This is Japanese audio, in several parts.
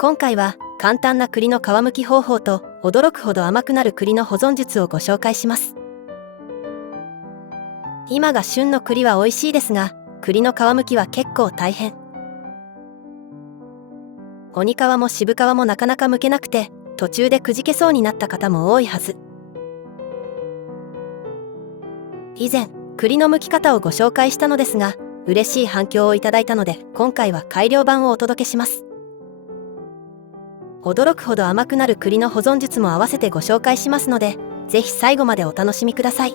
今回は簡単な栗の皮むき方法と驚くほど甘くなる栗の保存術をご紹介します。今が旬の栗は美味しいですが、栗の皮むきは結構大変。鬼皮も渋皮もなかなか剥けなくて、途中でくじけそうになった方も多いはず。以前栗の剥き方をご紹介したのですが、嬉しい反響をいただいたので、今回は改良版をお届けします。驚くほど甘くなる栗の保存術も合わせてご紹介しますので、ぜひ最後までお楽しみください。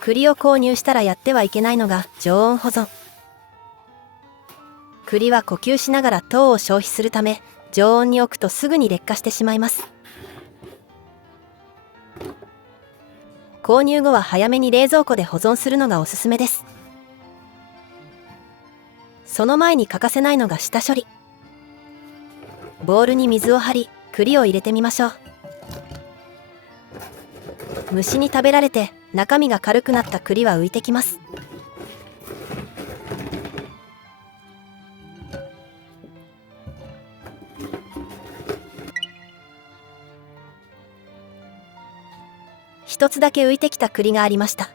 栗を購入したらやってはいけないのが常温保存。栗は呼吸しながら糖を消費するため、常温に置くとすぐに劣化してしまいます。購入後は早めに冷蔵庫で保存するのがおすすめです。その前に欠かせないのが下処理。ボウルに水を張り、栗を入れてみましょう。虫に食べられて中身が軽くなった栗は浮いてきます。一つだけ浮いてきた栗がありました。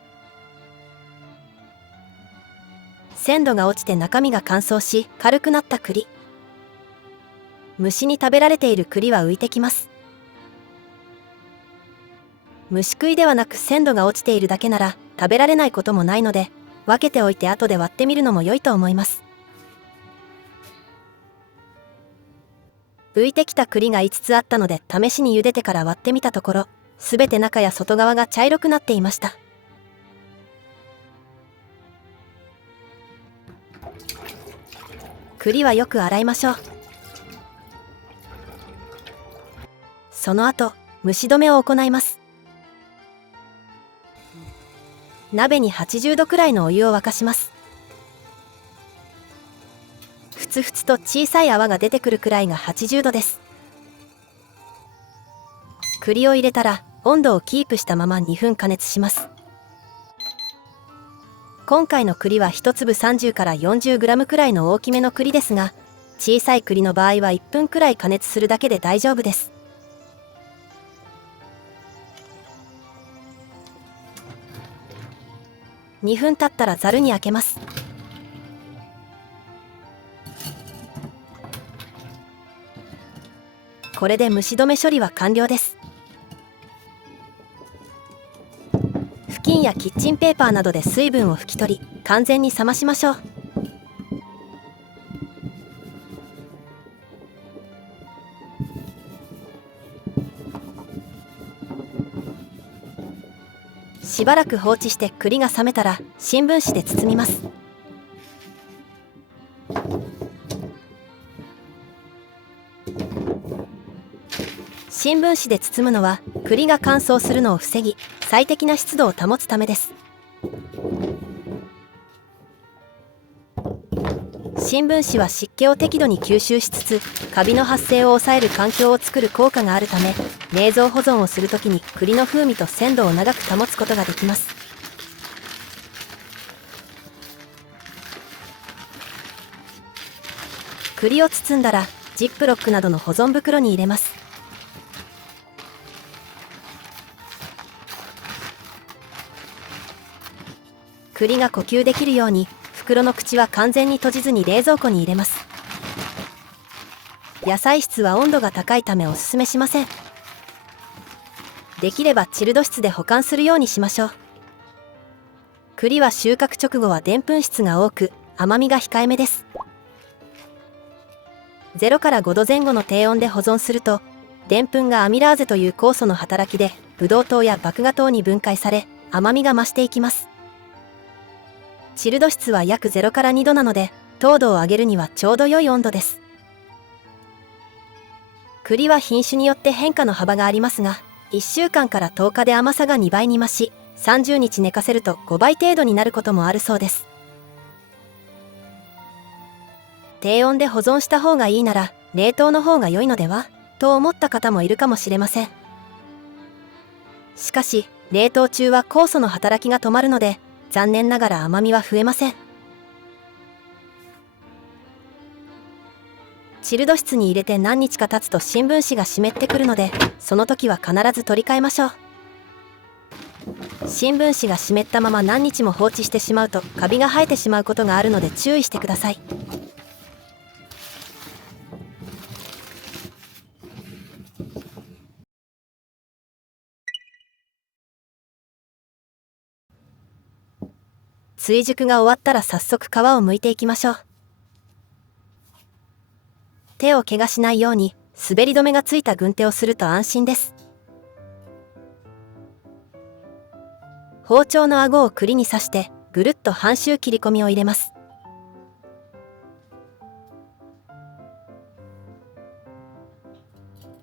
鮮度が落ちて中身が乾燥し軽くなった栗。虫に食べられている栗は浮いてきます。虫食いではなく鮮度が落ちているだけなら食べられないこともないので、分けておいて後で割ってみるのも良いと思います。浮いてきた栗が5つあったので、試しに茹でてから割ってみたところ、すべて中や外側が茶色くなっていました。栗はよく洗いましょう。その後、蒸し止めを行います。鍋に80度くらいのお湯を沸かします。ふつふつと小さい泡が出てくるくらいが80度です。栗を入れたら温度をキープしたまま2分加熱します。今回の栗は1粒30から 40g くらいの大きめの栗ですが、小さい栗の場合は1分くらい加熱するだけで大丈夫です。2分経ったらざるにあけます。これで蒸し止め処理は完了です。布巾やキッチンペーパーなどで水分を拭き取り、完全に冷ましましょう。しばらく放置して栗が冷めたら新聞紙で包みます。新聞紙で包むのは栗が乾燥するのを防ぎ、最適な湿度を保つためです。新聞紙は湿気を適度に吸収しつつ、カビの発生を抑える環境を作る効果があるため、冷蔵保存をするときに栗の風味と鮮度を長く保つことができます。栗を包んだらジップロックなどの保存袋に入れます。栗が呼吸できるように袋の口は完全に閉じずに冷蔵庫に入れます。野菜室は温度が高いためおすすめしません。できればチルド室で保管するようにしましょう。栗は収穫直後はでんぷん質が多く、甘みが控えめです。0から5度前後の低温で保存すると、でんぷんがアミラーゼという酵素の働きでブドウ糖や麦芽糖に分解され、甘みが増していきます。チルド室は約0から2度なので、糖度を上げるにはちょうど良い温度です。栗は品種によって変化の幅がありますが、1週間から10日で甘さが2倍に増し、30日寝かせると5倍程度になることもあるそうです。低温で保存した方がいいなら、冷凍の方が良いのではと思った方もいるかもしれません。しかし、冷凍中は酵素の働きが止まるので、残念ながら甘みは増えません。チルド室に入れて何日か経つと新聞紙が湿ってくるので、その時は必ず取り替えましょう。新聞紙が湿ったまま何日も放置してしまうとカビが生えてしまうことがあるので注意してください。追熟が終わったら早速皮を剥いていきましょう。手を怪我しないように滑り止めがついた軍手をすると安心です。包丁の顎を栗に刺してぐるっと半周切り込みを入れます。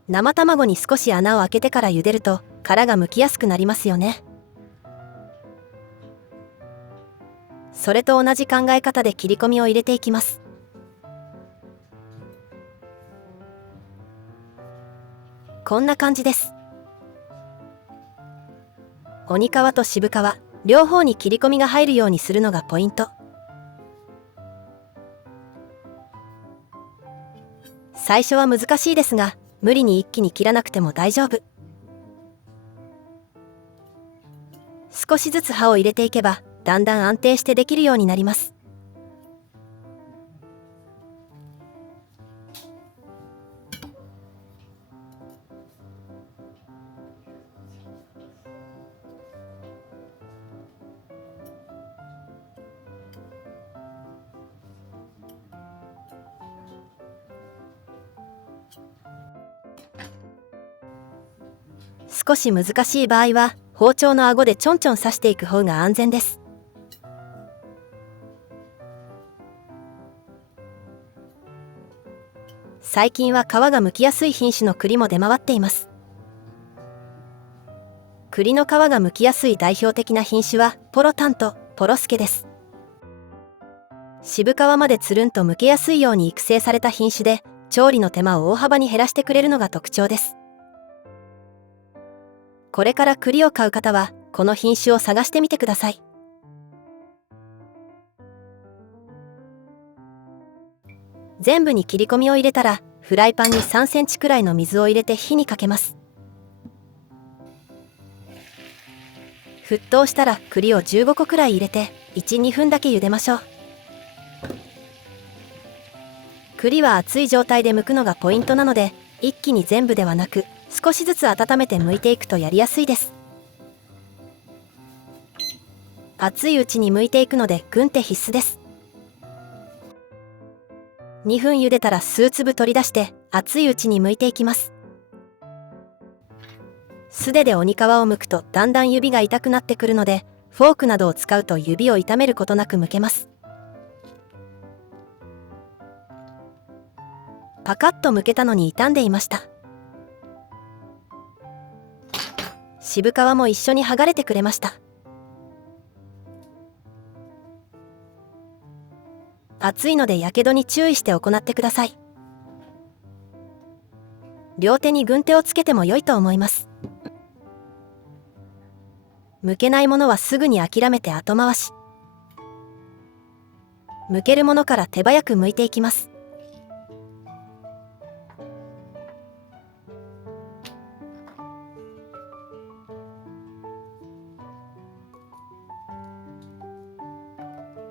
生卵に少し穴を開けてから茹でると殻が剥きやすくなりますよね。それと同じ考え方で切り込みを入れていきます。こんな感じです。鬼皮と渋皮両方に切り込みが入るようにするのがポイント。最初は難しいですが、無理に一気に切らなくても大丈夫。少しずつ刃を入れていけばだんだん安定してできるようになります。少し難しい場合は包丁の顎でちょんちょん刺していく方が安全です。最近は皮が剥きやすい品種の栗も出回っています。栗の皮が剥きやすい代表的な品種はポロタンとポロスケです。渋皮までつるんと剥けやすいように育成された品種で、調理の手間を大幅に減らしてくれるのが特徴です。これから栗を買う方はこの品種を探してみてください。全部に切り込みを入れたらフライパンに3センチくらいの水を入れて火にかけます。沸騰したら栗を15個くらい入れて 1,2 分だけ茹でましょう。栗は熱い状態で剥くのがポイントなので、一気に全部ではなく少しずつ温めて剥いていくとやりやすいです。熱いうちに剥いていくので軍手必須です。2分茹でたら数粒取り出して熱いうちに剥いていきます。素手で鬼皮を剥くとだんだん指が痛くなってくるので、フォークなどを使うと指を痛めることなく剥けます。パカッと剥けたのに傷んでいました。渋皮も一緒に剥がれてくれました。熱いのでやけどに注意して行ってください。両手に軍手をつけても良いと思います。剥けないものはすぐに諦めて後回し。剥けるものから手早く剥いていきます。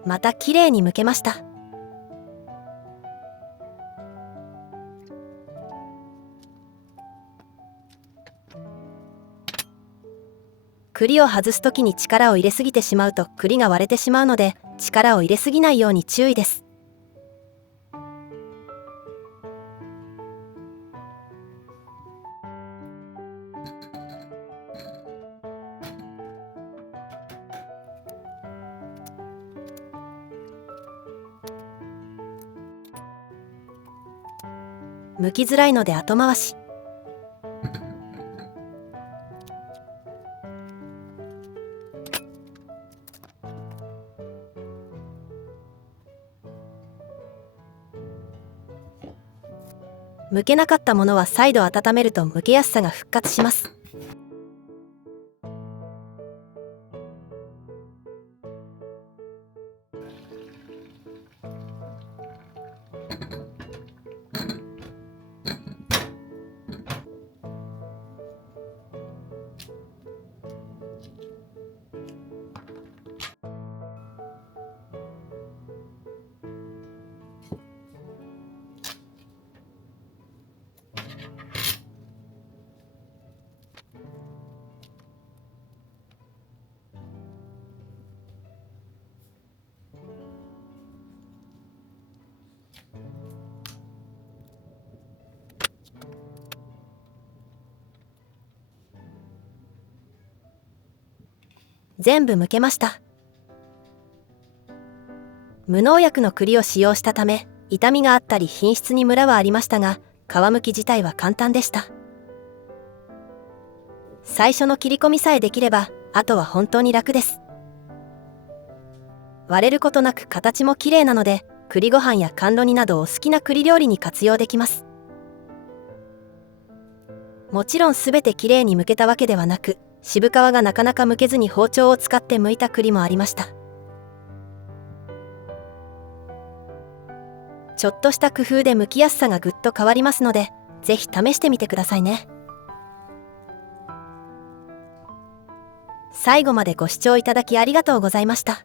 またきれいに剥けました。栗を外すときに力を入れすぎてしまうと栗が割れてしまうので、力を入れすぎないように注意です。剥きづらいので後回し。剥けなかったものは再度温めると剥けやすさが復活します。全部剥けました。無農薬の栗を使用したため、傷みがあったり品質にムラはありましたが、皮むき自体は簡単でした。最初の切り込みさえできれば、あとは本当に楽です。割れることなく形も綺麗なので、栗ご飯や甘露煮などお好きな栗料理に活用できます。もちろんすべて綺麗に剥けたわけではなく、渋皮がなかなか剥けずに包丁を使って剥いた栗もありました。ちょっとした工夫で剥きやすさがぐっと変わりますので、ぜひ試してみてくださいね。最後までご視聴いただきありがとうございました。